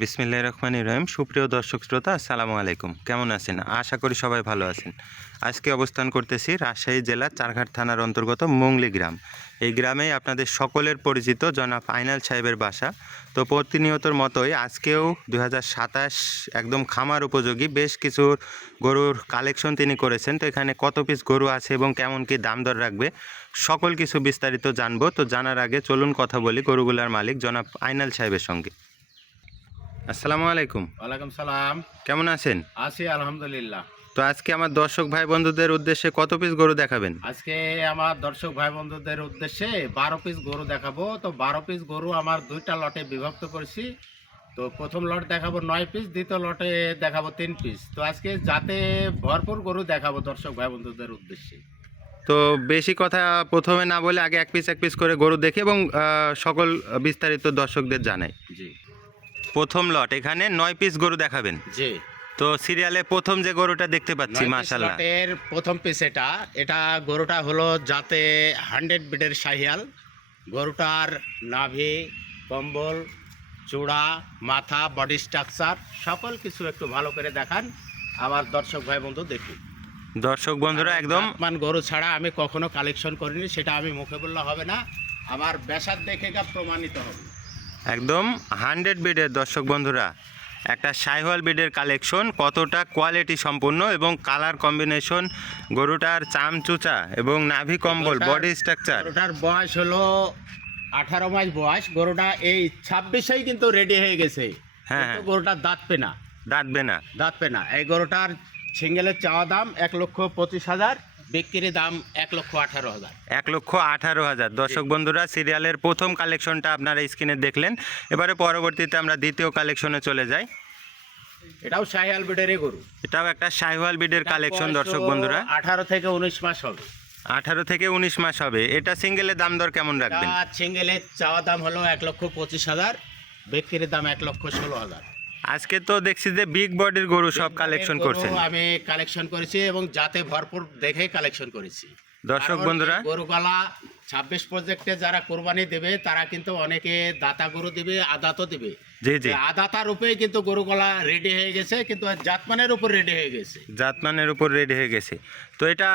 বিসমিল্লাহির রহমানির রহিম। সুপ্রিয় দর্শক শ্রোতা, আসসালামু আলাইকুম। কেমন আছেন? আশা করি সবাই ভালো আছেন। আজকে অবস্থান করতেছি রাজশাহী জেলার চারঘাট থানার অন্তর্গত মুংলি গ্রাম। এই গ্রামেই আপনাদের সকলের পরিচিত জনাব আইনাল সাহেবের বাসা। তো প্রতিনিয়তর মতোই আজকেও 2027 একদম খামার উপযোগী বেশ কিছু গরুর কালেকশন তিনি করেছেন। তো এখানে কত পিস গরু আছে এবং কেমন কি দাম দর রাখবে সকল কিছু বিস্তারিত জানবো। তো জানার আগে চলুন কথা বলি গরুগুলার মালিক জনাব আইনাল সাহেবের সঙ্গে। আসসালামু আলাইকুম। ওয়ালাইকুম সালাম। কেমন আছেন? আছি আলহামদুলিল্লাহ। তো আজকে আমার দর্শক ভাই বন্ধুদের উদ্দেশ্যে কত পিস গরু দেখাবেন? আজকে আমার দর্শক ভাই বন্ধুদের উদ্দেশ্যে 12 পিস গরু দেখাবো। তো 12 পিস গরু আমার দুইটা লটে বিভক্ত করেছি। তো প্রথম লট দেখাবো 9 পিস, দ্বিতীয় লটে দেখাবো 3 পিস। তো আজকে যাতে ভরপুর গরু দেখাবো দর্শক ভাই বন্ধুদের উদ্দেশ্যে। তো বেশি কথা প্রথমে না বলে আগে এক পিস করে গরু দেখি এবং সকল বিস্তারিত দর্শকদের জানাই। জি প্রথম লট এখানে 9 পিস গরু দেখাবেন। জি। তো সিরিয়ালে প্রথম যে গরুটা দেখতে পাচ্ছি 9 পিস মাশাআল্লাহ। লটের প্রথম পিস এটা গরুটা হলো যাতে 100 বিটের শাহিয়াল। গরুটার নাভি, কম্বল, চূড়া, মাথা, বডি স্ট্রাকচার সকল কিছু একটু ভালো করে দেখান আমার দর্শক ভাই বন্ধু দেখি। দর্শক বন্ধুরা একদম মান গরু ছাড়া আমি কখনো কালেকশন করিনি, সেটা আমি মুখে বললে হবে না, আমার বেসার দেখে প্রমাণিত হবে। একদম 100 বিডের দর্শক বন্ধুরা একটা শাহিওয়াল বিডের কালেকশন, কতটা কোয়ালিটি সম্পূর্ণ এবং কালার কম্বিনেশন, গরুটার চামচুচা এবং নাভি কম্বল, বডি স্ট্রাকচার। গরুটার বয়স হলো 18 মাস বয়স। গরুটা এই 26এই কিন্তু রেডি হয়ে গেছে। হ্যাঁ, কিন্তু গরুটার দাঁতবে না। দাঁতবে না। এই গরুটার সিঙ্গেলের চাওয়া দাম 1,25,000, বিক্রির দাম 1,18,000। 1,18,000। দর্শক বন্ধুরা সিরিয়ালের প্রথম কালেকশনটা আপনারা স্ক্রিনে দেখলেন। এবারে পরবর্তীতে আমরা দ্বিতীয় কালেকশনে চলে যাই। এটাও শাহিয়াল বিডেরই গরু। এটাও একটা শাহিওয়াল বিডের কালেকশন দর্শক বন্ধুরা। 18 থেকে 19 মাস হবে। 18 থেকে 19 মাস হবে। এটা সিঙ্গেলের দাম দর কেমন রাখবেন? সিঙ্গেলের চাওয়া দাম হলো 1,25,000, বিক্রির দাম 1,16,000। আজকে তো দেখছি যে বিগ বডির গরু সব কালেকশন করছেন। আমি কালেকশন করেছি এবং যাতে ভরপুর দেখে কালেকশন করেছি। দর্শক বন্ধুরা গরুগুলা 26 প্রজেক্টে যারা কোরবানি দেবে তারা কিন্তু অনেকে দাতা গরু দেবে, আদাতও দেবে। জি জি, আদাতা রূপেই কিন্তু গরুগুলা রেডি হয়ে গেছে, কিন্তু জাতমানের উপর রেডি হয়ে গেছে। জাতমানের উপর রেডি হয়ে গেছে। তো এটা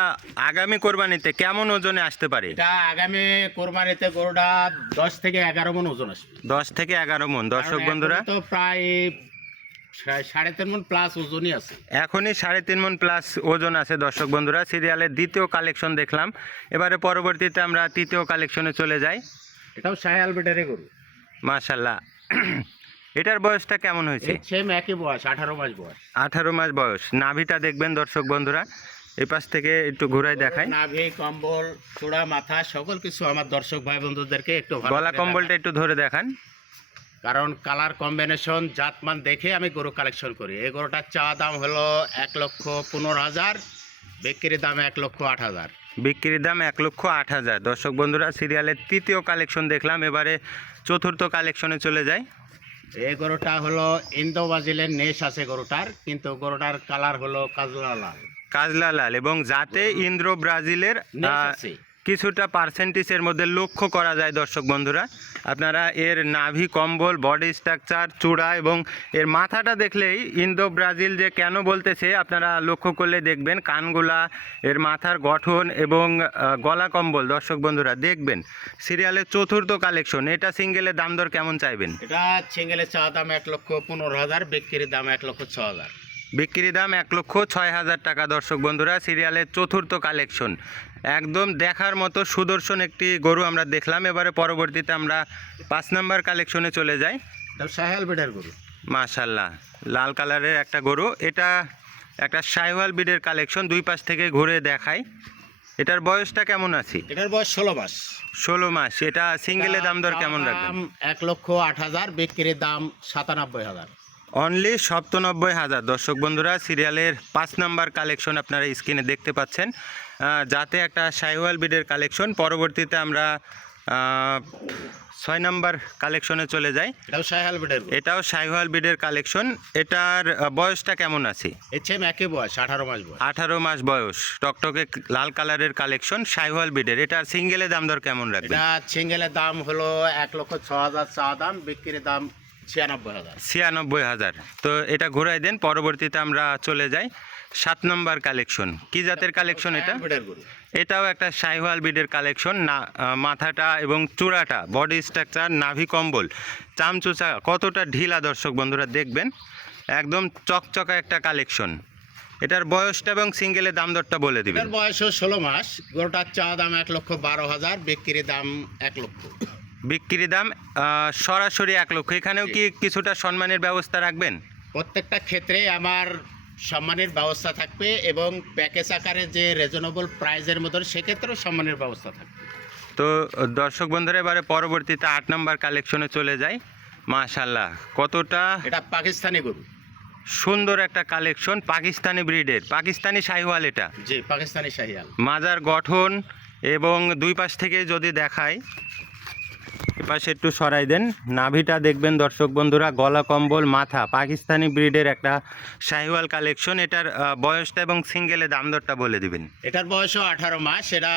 আগামী কোরবানিতে কেমন ওজনে আসতে পারে? এটা আগামী কোরবানিতে গরুটা 10 থেকে 11 মণ ওজন আসবে। 10 থেকে 11 মণ। দর্শক বন্ধুরা তো প্রায় 3.5 মণ প্লাস ওজনই আছে। এখনই 3.5 মণ প্লাস ওজন আছে। দর্শক বন্ধুরা সিরিয়ালের দ্বিতীয় কালেকশন দেখলাম। এবারে পরবর্তীতে আমরা তৃতীয় কালেকশনে চলে যাই। এটাও শাহিয়াল বিডের গরু। মাশাআল্লাহ। এটার বয়সটা কেমন হয়েছে? সেম একই বয়স, 18 মাস বয়স। 18 মাস বয়স। নাভিটা দেখবেন দর্শক বন্ধুরা, এই পাশ থেকে একটু ঘুরাই দেখাই। নাভি, কম্বল, চূড়া, মাথা সকল কিছু আমার দর্শক ভাই বন্ধুদেরকে একটু ভালো গলা করে কম্বলটা দেখান। একটু ধরে দেখান। কারণ কালার কম্বিনেশন জাতমান দেখে আমি গরু কালেকশন করি। এই গরুটার চা দাম হলো 1,15,000, বিক্রির দাম 1,08,000। বিক্রির দাম 1,08,000। দর্শক বন্ধুরা সিরিয়ালের তৃতীয় কালেকশন দেখলাম। এবারে চতুর্থ কালেকশনে চলে যাই। এই গরুটা হলো ইন্দো ব্রাজিলের নেশ আছে গরুটার, কিন্তু গরুটার কালার হলো কাজলা লাল। কাজলা লাল এবং যাতে ইন্দ্র ব্রাজিলের নেশ আছে। কিছুটা পার্সেন্টেজের মধ্যে লক্ষ্য করা যায়। দর্শক বন্ধুরা আপনারা এর নাভি কম্বল, বডি স্ট্রাকচার, চূড়া এবং এর মাথাটা দেখলেই ইন্দো ব্রাজিল যে কেন বলতেছে আপনারা লক্ষ্য করলে দেখবেন। কানগুলা, এর মাথার গঠন এবং গলা কম্বল দর্শক বন্ধুরা দেখবেন। সিরিয়ালের চতুর্থ কালেকশন, এটা সিঙ্গেলের দাম দর কেমন চাইবেন? এটা সিঙ্গেলের চা দাম 1,15,000, বিক্রির দাম 1,06,000। বিক্রি দাম 1,06,000 টাকা। দর্শক বন্ধুরা সিরিয়ালের চতুর্থ কালেকশন একদম দেখার মতো সুদর্শন একটি গরু আমরা দেখলাম। এবারে পরবর্তীতে আমরা 5 নম্বর কালেকশনে চলে যাই। এটা শাহিয়াল বিডের গরু। মাশাআল্লাহ, লাল কালারের একটা গরু। এটা একটা শাহিওয়াল বিডের কালেকশন। দুই পাশ থেকে ঘুরে দেখাই। এটার বয়সটা কেমন আছে? এটার বয়স 16 মাস। 16 মাস। এটা সিঙ্গেলের দাম দর কেমন রাখবেন? 1,08,000, বিক্রির দাম 97,000। অনলি 97,000। দর্শক বন্ধুরা সিরিয়ালের 5 নাম্বার কালেকশন আপনারা স্ক্রিনে দেখতে পাচ্ছেন। যাতে একটা শাহিওয়াল বিডের কালেকশন। পরবর্তীতে আমরা 6 নাম্বার কালেকশনে চলে যাই। এটাও শাহিয়াল বিডের গরু। এটাও শাহিওয়াল বিডের কালেকশন। এটার বয়সটা কেমন আছে? এর সেম একই বয়স, 18 মাস বয়স। 18 মাস বয়স। টকটকে লাল কালারের কালেকশন, শাহিওয়াল বিডের। এটার সিঙ্গেলের দাম দর কেমন রাখবেন? এটা সিঙ্গেলের দাম হলো 1,06,000 চা দাম, বিক্রির দাম 96,000। 96,000। তো এটা ঘুরাই দেন, পরবর্তীতে আমরা চলে যাই 7 নম্বর কালেকশন। কি জাতের কালেকশন এটা? শাহিওয়াল ব্রিডের গরু। এটাও একটা শাহিওয়াল ব্রিডের কালেকশন। না মাথাটা এবং চূড়াটা, বডি স্ট্রাকচার, নাভি কম্বল, চামচুচা কতটা ঢিলা দর্শক বন্ধুরা দেখবেন, একদম চকচকা একটা কালেকশন। এটার বয়সটা এবং সিঙ্গেলের দাম দরটা বলে দিবেন। এটার বয়স 16 মাস। গরুটার চাওয়া দাম 1,12,000, বিক্রির দাম 1 লক্ষ। বিক্রি দাম সরাসরি 1 লক্ষ। এখানেও কি কিছুটা সম্মানের ব্যবস্থা রাখবেন? প্রত্যেকটা ক্ষেত্রে আমার সম্মানের ব্যবস্থা থাকবে এবং প্যাকেজ আকারে যে রিজনেবল প্রাইজের মতন সেক্ষেত্রেও সম্মানের ব্যবস্থা থাকবে। তো দর্শক বন্ধুরা এবারে পরবর্তীতে 8 নম্বর কালেকশনে চলে যাই। মাশাল্লাহ, কতটা এটা পাকিস্তানি গরু। সুন্দর একটা কালেকশন, পাকিস্তানি ব্রিডের, পাকিস্তানি শাহিওয়াল। এটা জি, পাকিস্তানি শাহিওয়াল। মাজার গঠন এবং দুই পাশ থেকে যদি দেখায়, এপাশে একটু সরাই দেন, নাভিটা দেখবেন দর্শক বন্ধুরা, গলা কম্বল, মাথা, পাকিস্তানি ব্রিডের একটা শাহিওয়াল কালেকশন। এটার বয়সটা এবং সিঙ্গেলের দাম দরটা বলে দিবেন। এটার বয়সও 18 মাস। এটা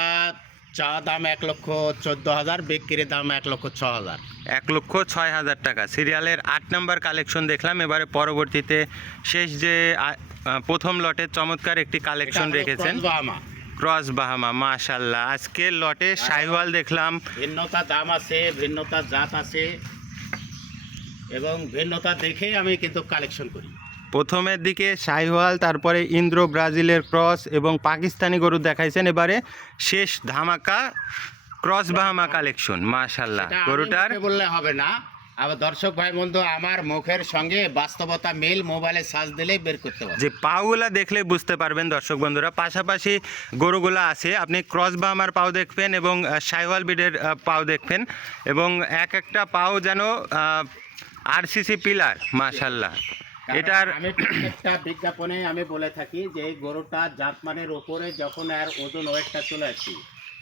চাওয়া দাম 1,14,000, বিক্রির দাম 1,06,000। 1,06,000 টাকা। সিরিয়ালের 8 নম্বর কালেকশন দেখলাম। এবারে পরবর্তীতে শেষ যে প্রথম লটের চমৎকার একটি কালেকশন রেখেছেন, ক্রস বাহামা। মাশাল্লাহ, আজকের লটে শাহিওয়াল দেখলাম। ভিন্নতা দাম আছে, ভিন্নতা জাত আছে এবং ভিন্নতা দেখে আমি কিন্তু কালেকশন করি। প্রথমের দিকে শাহিওয়াল, তারপরে ইন্দ্র ব্রাজিলের ক্রস এবং পাকিস্তানি গরু দেখাইছেন। এবারে শেষ ধামাকা ক্রস বাহামা কালেকশন। মাশাল্লাহ, এটা আমি গরুটার মুখে বললে হবে না, আবার দর্শক ভাই বন্ধু আমার মুখের সঙ্গে বাস্তবতা মিল মোবাইলে সার্চ দিলেই বের করতে পারবে। যে পাওগুলা দেখলে বুঝতে পারবেন দর্শক বন্ধুরা, পাশাপাশি গরুগুলা আছে, আপনি ক্রস বাহামার পাও দেখবেন এবং শাহিওয়াল ব্রিডের পাও দেখবেন, এবং এক একটা পাও যেন আরসিসি পিলার। মাশাল্লাহ, এটার আমি প্রত্যেকটা বিজ্ঞাপনে আমি বলে থাকি যে এই গরুটা জাতমানের উপরে যখন আর ওজন ওয়েটটা চলে আসছি,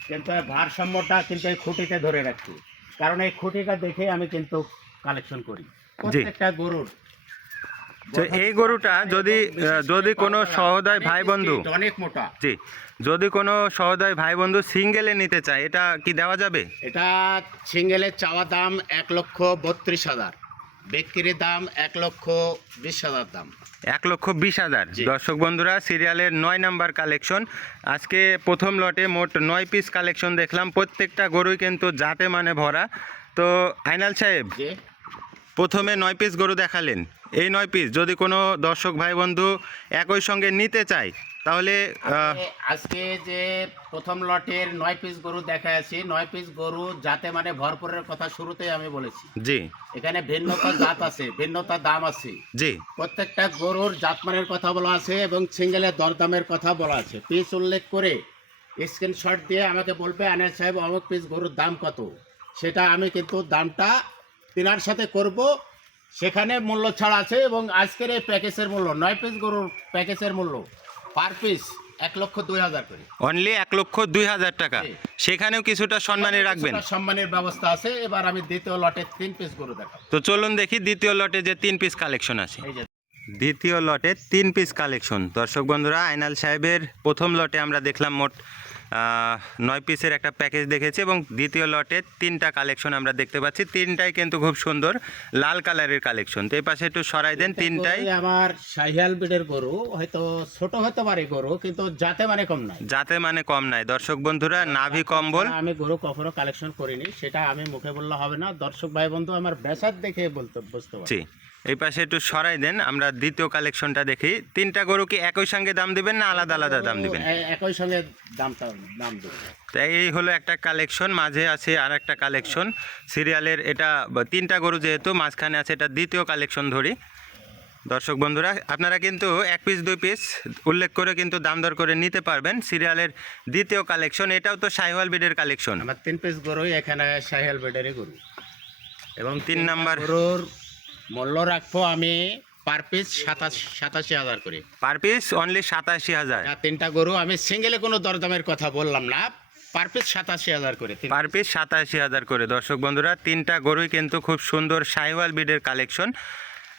কিন্তু এই ভারসাম্যটা কিন্তু এই খুঁটিতে ধরে রাখছি, কারণ এই খুঁটিটা দেখে আমি কিন্তু কালেকশন করি প্রত্যেকটা গরুর। তো এই গরুটা যদি কোনো সহোদয় ভাই বন্ধু, অনেক মোটা, জি, যদি কোনো সহোদয় ভাই বন্ধু সিঙ্গেলে নিতে চায়, এটা কি দেওয়া যাবে? এটা সিঙ্গেলের চাওয়া দাম 1,32,000, বিক্রির দাম 1,20,000 দাম। 1,20,000। জি। দর্শক বন্ধুরা, সিরিয়ালের 9 নাম্বার কালেকশন। আজকে প্রথম লটে মোট 9 পিস কালেকশন দেখলাম। প্রত্যেকটা গরুই কিন্তু জাতে মানে ভরা। তো আইনাল সাহেব, যে প্রথমে 9 পিস গরু দেখালেন, এই 9 পিস যদি কোনো দর্শক ভাই বন্ধু একই সঙ্গে নিতে চায়, তাহলে আজকে যে প্রথম লটের 9 পিস গরু দেখা আছে, 9 পিস গরু যাতে মানে ভরপুরের কথা শুরুতেই আমি বলেছি। জি এখানে ভিন্নতা জাত আছে, ভিন্নতা দাম আছে, জি প্রত্যেকটা গরুর জাতমানের কথা বলা আছে এবং সিঙ্গেলের দরদামের কথা বলা আছে। পিস উল্লেখ করে স্ক্রিনশট দিয়ে আমাকে বলবে আনিস সাহেব অমুক পিস গরুর দাম কত, সেটা আমি কিন্তু দামটা তিনার সাথে করব। সেখানে মূল্য ছাড় আছে এবং আজকের এই প্যাকেজের মূল্য 9 পিস গরুর প্যাকেজের মূল্য পার পিস 1,02,000 করে, অনলি 1,02,000 টাকা। জি। সেখানেও কিছুটা সম্মানে রাখবেন। কিছুটা সম্মানের ব্যবস্থা আছে। এবার আমি দ্বিতীয় লটে 3 পিস গরু দেখাবো। তো চলুন দেখি দ্বিতীয় লটে যে 3 পিস কালেকশন আছে। এই যে দ্বিতীয় লটে 3 পিস কালেকশন। দর্শক বন্ধুরা, আইনাল সাহেবের প্রথম লটে আমরা দেখলাম মোট 9 পিসের একটা প্যাকেজ দেখেছি, এবং দ্বিতীয় লটে 3টা কালেকশন আমরা দেখতে পাচ্ছি। 3টাই কিন্তু খুব সুন্দর লাল কালারের কালেকশন। তো এই পাশে একটু সরাই দেন। 3টাই আমার শাহিয়াল ব্রিডের গরু, হয়তো ছোট হতে পারে গরু, কিন্তু যাতে মানে কম নাই। যাতে মানে কম নাই। দর্শক বন্ধুরা, নাভি কম্বল, আমি গরু কখনো কালেকশন করিনি, সেটা আমি মুখে বললে হবে না, দর্শক ভাই বন্ধু আমার বেসাত দেখে বুঝতে পারে। জি, এই পাশে একটু সরাই দেন, আমরা দ্বিতীয় কালেকশনটা দেখি। 3টা গরু কি একই সঙ্গে দাম দিবেন না আলাদা আলাদা দাম দিবেন? একই সঙ্গে দাম দেবো। তাই এই হলো একটা কালেকশন, মাঝে আছে আর একটা কালেকশন। সিরিয়ালের এটা 3টা গরু যেহেতু মাঝখানে আছে, এটা দ্বিতীয় কালেকশন ধরি। দর্শক বন্ধুরা, আপনারা কিন্তু 1 পিস 2 পিস উল্লেখ করে কিন্তু দাম দর করে নিতে পারবেন। সিরিয়ালের দ্বিতীয় কালেকশন, এটাও তো শাহিওয়াল ব্রিডের কালেকশন। আমার 3 পিস গরুই এখানে শাহিয়াল ব্রিডেরই গরু, এবং 3 নাম্বার গরুর মূল্য রাখবো আমি পার পিস 87,000 করে। Per piece only 87,000। 3টা গরু আমি সিঙ্গেলে কোনো দরদামের কথা বললাম না, পার পিস 87,000 করে। পার পিস 87,000 করে। দর্শক বন্ধুরা, 3টা গরুই কিন্তু খুব সুন্দর শাহিওয়াল ব্রিডের কালেকশন।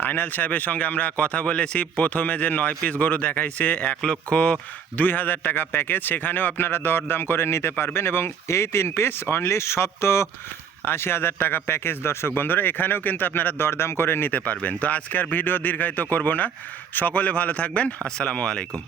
আইনাল সাহেবের সঙ্গে আমরা কথা বলেছি, প্রথমে যে 9 পিস গরু দেখাইছে 1,02,000 টাকা প্যাকেজ, সেখানেও আপনারা দরদাম করে নিতে পারবেন, এবং এই 3 পিস অনলি 80,000 টাকা প্যাকেজ দর্শক বন্ধুরা, এখানেও কিন্তু আপনারা দরদাম করে নিতে পারবেন। তো আজকে আর ভিডিও দীর্ঘায়িত করব না, সকলে ভালো থাকবেন, আসসালামু আলাইকুম।